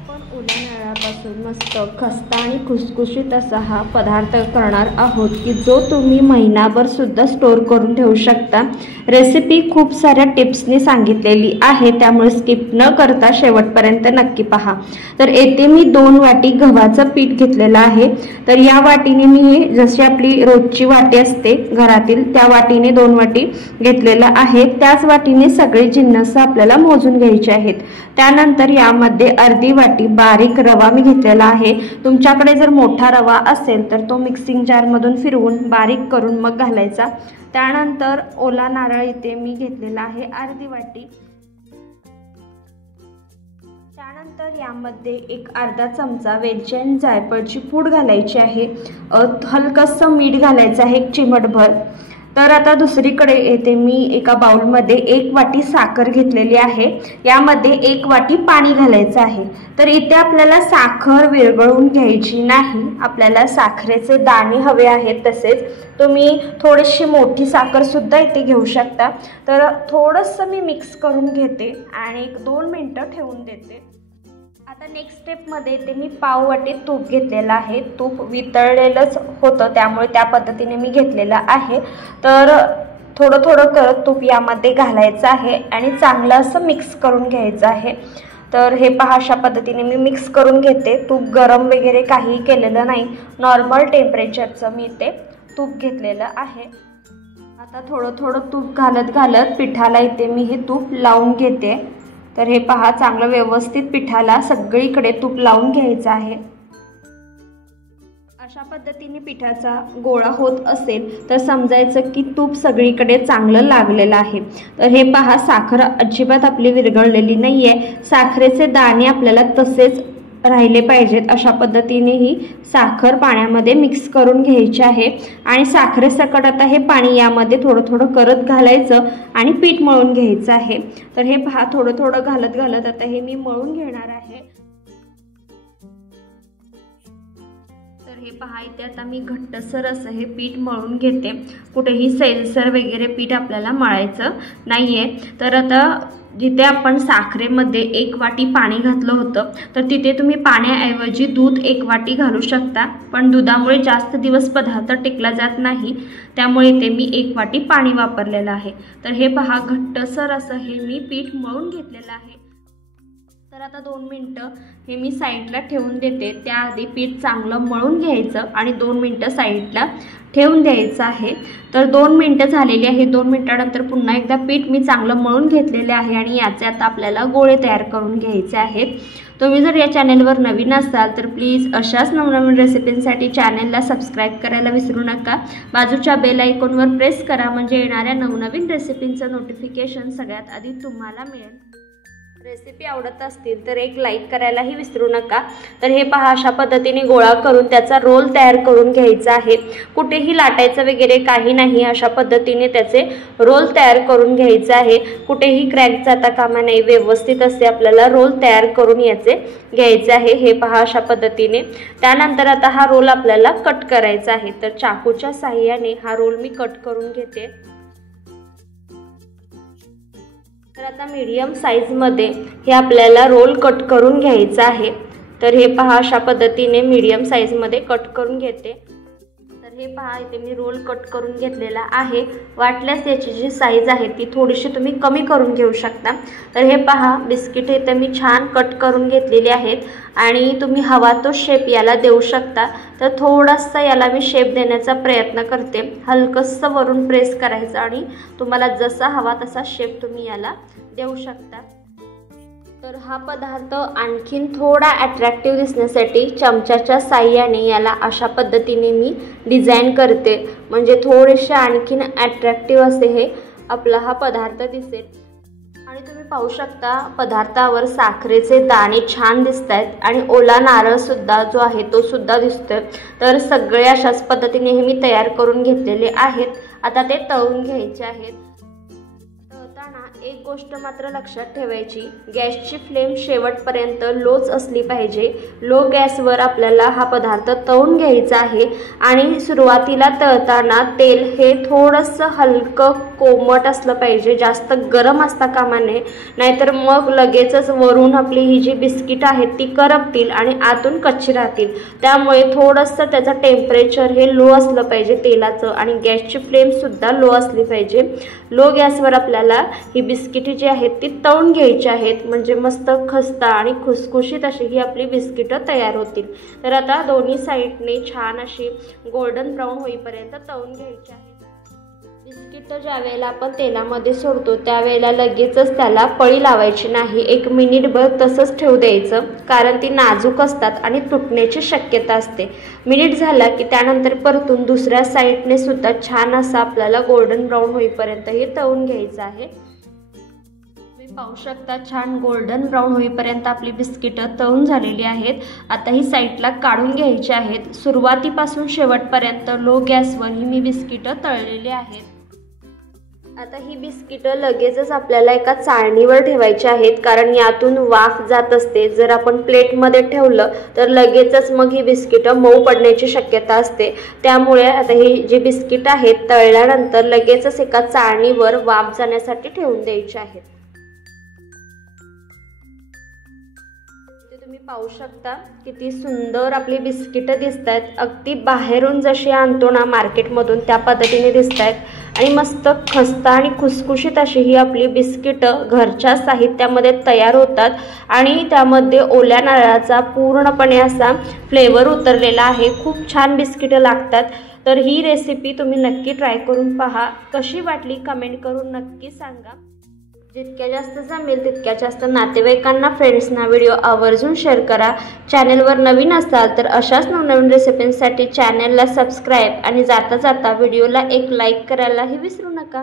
आपण ओल्या नारळापासून मस्त खस्ता आणि खुसखुशीत असा हा पदार्थ करणार आहोत की जो तुम्ही महिनाभर सुद्धा स्टोर करून ठेवू शकता। रेसिपी खूप साऱ्या टिप्सने सांगितलेली आहे, त्यामुळे स्किप न करता शेवटपर्यंत नक्की पहा। तर येथे मी 2 वाटी गव्हाचं पीठ घेतलेलं आहे। तर या वाटीने मी जशी आपली रोजची वाटी असते घरातील त्या वाटीने 2 वाटी घेतलेला आहे। त्याच वाटीने सगळे जिन्नस आपल्याला मोजून घ्यायचे आहेत। त्यानंतर यामध्ये अर्धी वाटी बारीक रवा मी घेतलेला आहे। तुमच्याकडे जर मोठा रवा असेल तर तो मिक्सिंग जार मधून फिरवून बारीक करून मग घालायचा। त्यानंतर ओला नारळ इथे मी घेतलेला आहे अर्धी वाटी। त्यानंतर यामध्ये एक अर्धा चमचा वेलची आणि जायफळची पूड घालायची आहे। हलकसं मीठ घालायचं आहे, एक चिमटभर। तर आता दुसरीकडे येथे मी एका बाउलमध्ये 1 वाटी साखर घेतलेली आहे। यामध्ये 1 वाटी पाणी घालायचं आहे। तर इथे आपल्याला साखर विरघळून घ्यायची नाही, आपल्याला साखरेचे दाणे हवे आहेत। तसेच तुम्ही थोडीशी मोठी साखर सुद्धा इथे घेऊ शकता। तर थोडंसं मी मिक्स करून घेते आणि 2 मिनिटं ठेवून देते। आता नेक्स्ट स्टेपमध्ये ते मी पाव वाटी तूप घेतलेलं आहे। तूप वितळलेलंच होतं त्यामुळे त्या पद्धतीने मी घेतलेलं आहे। तर थोडं थोडं करत तूप यामध्ये घालायचं आहे आणि चांगलं असं मिक्स करून घ्यायचं आहे। तर हे पहा, अशा पद्धतीने मी मिक्स करून घेते। तूप गरम वगैरे काही केलेलं नाही, नॉर्मल टेम्परेचरचं मी ते तूप घेतलेलं आहे। आता थोडं थोडं तूप घालत घालत पिठाला इथे मी हे तूप लावून घेते। तर हे पहा, चांगलं व्यवस्थित पिठाला सगळीकडे तूप लावून घ्यायचं आहे। अशा पद्धतीने पिठाचा गोळा होत असेल तर समजायचं की तूप सगळीकडे चांगलं लागलेलं आहे। तर हे पहा, साखर अजिबात आपली विरघळलेली नाहीये, साखरेचे दाणे आपल्याला तसेच राहिले पाहिजेत। अशा पद्धतीने ही साखर पाण्यामध्ये मिक्स करून घ्यायची आहे आणि साखरेसकट आता हे पाणी यामध्ये थोडं थोडं करत घालायचं आणि पीठ मळून घ्यायचं आहे। तर हे पहा, थोडं थोडं घालत घालत आता हे मी मळून घेणार आहे। तर हे पहा, इथे आता मी घट्टसर असं हे पीठ मळून घेते। कुठेही सैलसर वगैरे पीठ आपल्याला मळायचं नाहीये। तर आता जिथे आपण साखरेमध्ये 1 वाटी पाणी घातलं होतं तर तिथे तुम्ही पाण्याऐवजी दूध 1 वाटी घालू शकता, पण दुधामुळे जास्त दिवस पदार्थ टिकला जात नाही, त्यामुळे इथे मी 1 वाटी पाणी वापरलेलं आहे। तर हे पहा, घट्टसर असं हे मी पीठ मळून घेतलेलं आहे। तर आता 2 मिनिटं हे मी साईडला ठेवून देते। त्याआधी पीठ चांगलं मळून घ्यायचं आणि 2 मिनिटं साईडला ठेवून द्यायचं आहे। तर 2 मिनिटं झालेली आहे। 2 मिनिटानंतर पुन्हा एकदा पीठ मी चांगलं मळून घेतलेले आहे आणि याचे आता आपल्याला गोळे तयार करून घ्यायचे आहेत। तुम्ही जर या चॅनलवर नवीन असाल तर प्लीज अशाच नवनवीन रेसिपींसाठी चॅनलला सबस्क्राईब करायला विसरू नका। बाजूच्या बेल आयकॉनवर प्रेस करा, म्हणजे येणाऱ्या नवनवीन रेसिपींचं नोटिफिकेशन सगळ्यात आधी तुम्हाला मिळेल। रेसिपी आवडत असतील तर एक लाईक करायलाही विसरू नका। तर हे पहा, अशा पद्धतीने गोळा करून त्याचा रोल तयार करून घ्यायचा आहे। कुठेही लाटायचं वगैरे काही नाही, अशा पद्धतीने त्याचे रोल तयार करून घ्यायचे आहे। कुठेही क्रॅक जाता कामा नये, व्यवस्थित असे आपल्याला रोल तयार करून याचे घ्यायचे आहे। हे पहा, अशा पद्धतीने। त्यानंतर आता हा रोल आपल्याला कट करायचा आहे। तर चाकूच्या साहाय्याने हा रोल मी कट करून घेते। तर आता मीडियम साईजमध्ये हे आपल्याला रोल कट करून घ्यायचा आहे। तर हे पहा, अशा पद्धतीने मीडियम साईजमध्ये कट करून घेते। तर हे पहा, इथे मी रोल कट करून घेतलेला आहे। वाटल्यास याची जी साईज आहे ती थोडीशी तुम्ही कमी करून घेऊ शकता। तर हे पहा, बिस्किट इथे मी छान कट करून घेतलेली आहेत आणि तुम्ही हवा तो शेप याला देऊ शकता। तर थोडासा याला मी शेप देण्याचा प्रयत्न करते, हलकसं वरून प्रेस करायचं आणि तुम्हाला जसा हवा तसा शेप तुम्ही याला देऊ शकता। तर हा पदार्थ आणखीन थोडा अट्रॅक्टिव्ह दिसण्यासाठी चमच्याच्या साहाय्याने याला अशा पद्धतीने मी डिझाईन करते, म्हणजे थोडेसे आणखीन अट्रॅक्टिव्ह असे हे आपला हा पदार्थ दिसेल। आणि तुम्ही पाहू शकता पदार्थावर साखरेचे दाणे छान दिसत आहेत आणि ओला नारळ सुद्धा जो आहे तो सुद्धा दिसतोय। तर सगळे अशाच पद्धतीने हे मी तयार करून घेतलेले आहेत। आता ते तळून घ्यायचे आहेत। तळताना एक गोष्ट मात्र लक्षात ठेवायची, गॅसची फ्लेम शेवटपर्यंत लोच असली पाहिजे। लो गॅसवर आपल्याला हा पदार्थ तळून घ्यायचा आहे आणि सुरुवातीला तळताना तेल हे थोडंसं हलकं कोमट असलं पाहिजे, जास्त गरम असता कामा नये, नाहीतर मग लगेचच वरून आपली ही जी बिस्किट आहेत ती करपतील आणि आतून कच्ची राहतील। त्यामुळे थोडंसं त्याचं टेम्परेचर हे लो असलं पाहिजे तेलाचं आणि गॅसची फ्लेम सुद्धा लो असली पाहिजे। लो गॅसवर आपल्याला ही बिस्किटे जी आहेत ती तळून घ्यायची आहेत, म्हणजे मस्त खस्ता आणि खुसखुशीत अशी ही आपली बिस्किटं तयार होतील। तर आता दोन्ही साईडने छान अशी गोल्डन ब्राऊन होईपर्यंत तळून घ्यायची आहे। बिस्किट ज्या वेळेला आपण तेलामध्ये सोडतो त्यावेळेला लगेचच त्याला पळी लावायची नाही, 1 मिनिटभर तसंच ठेवू द्यायचं, कारण ती नाजूक असतात आणि तुटण्याची शक्यता असते। मिनिट झाला की त्यानंतर परतून दुसऱ्या साईडने सुद्धा छान असं आपल्याला गोल्डन ब्राऊन होईपर्यंत हे तळून घ्यायचं आहे। तुम्ही पाहू शकता छान गोल्डन ब्राऊन होईपर्यंत आपली बिस्किटं तळून झालेली आहेत। आता ही साईडला काढून घ्यायची आहेत। सुरुवातीपासून शेवटपर्यंत लो गॅसवर ही मी बिस्किटं तळलेली आहेत। आता ही बिस्किटं लगेचच आपल्याला एका चाळणीवर ठेवायची आहेत, कारण यातून वाफ जात असते। जर आपण प्लेटमध्ये ठेवलं तर लगेचच मग ही बिस्किटं मऊ पडण्याची शक्यता असते। त्यामुळे आता ही जी बिस्किट आहेत तळल्यानंतर लगेचच एका चाळणीवर वाफ जाण्यासाठी ठेवून द्यायची आहेत। तुम्ही पाहू शकता किती सुंदर आपली बिस्किटं दिसतात, अगदी बाहेरून जशी आणतो ना मार्केटमधून त्या पद्धतीने दिसतात आणि मस्त खस्ता आणि खुसखुशीत अशी ही आपली बिस्किटं घरच्या साहित्यामध्ये तयार होतात आणि त्यामध्ये ओल्या नारळाचा पूर्णपणे असा फ्लेवर उतरलेला आहे। खूप छान बिस्किटं लागतात। तर ही रेसिपी तुम्ही नक्की ट्राय करून पहा, कशी वाटली कमेंट करून नक्की सांगा। जितक्या जास्त जमेल तितक्या जास्त नातेवाईकांना, फ्रेंड्सना व्हिडिओ आवर्जून शेअर करा। चॅनलवर नवीन असाल तर अशाच नवनवीन रेसिपींसाठी चॅनलला सबस्क्राईब आणि जाता जाता व्हिडिओला एक लाईक करायलाही विसरू नका।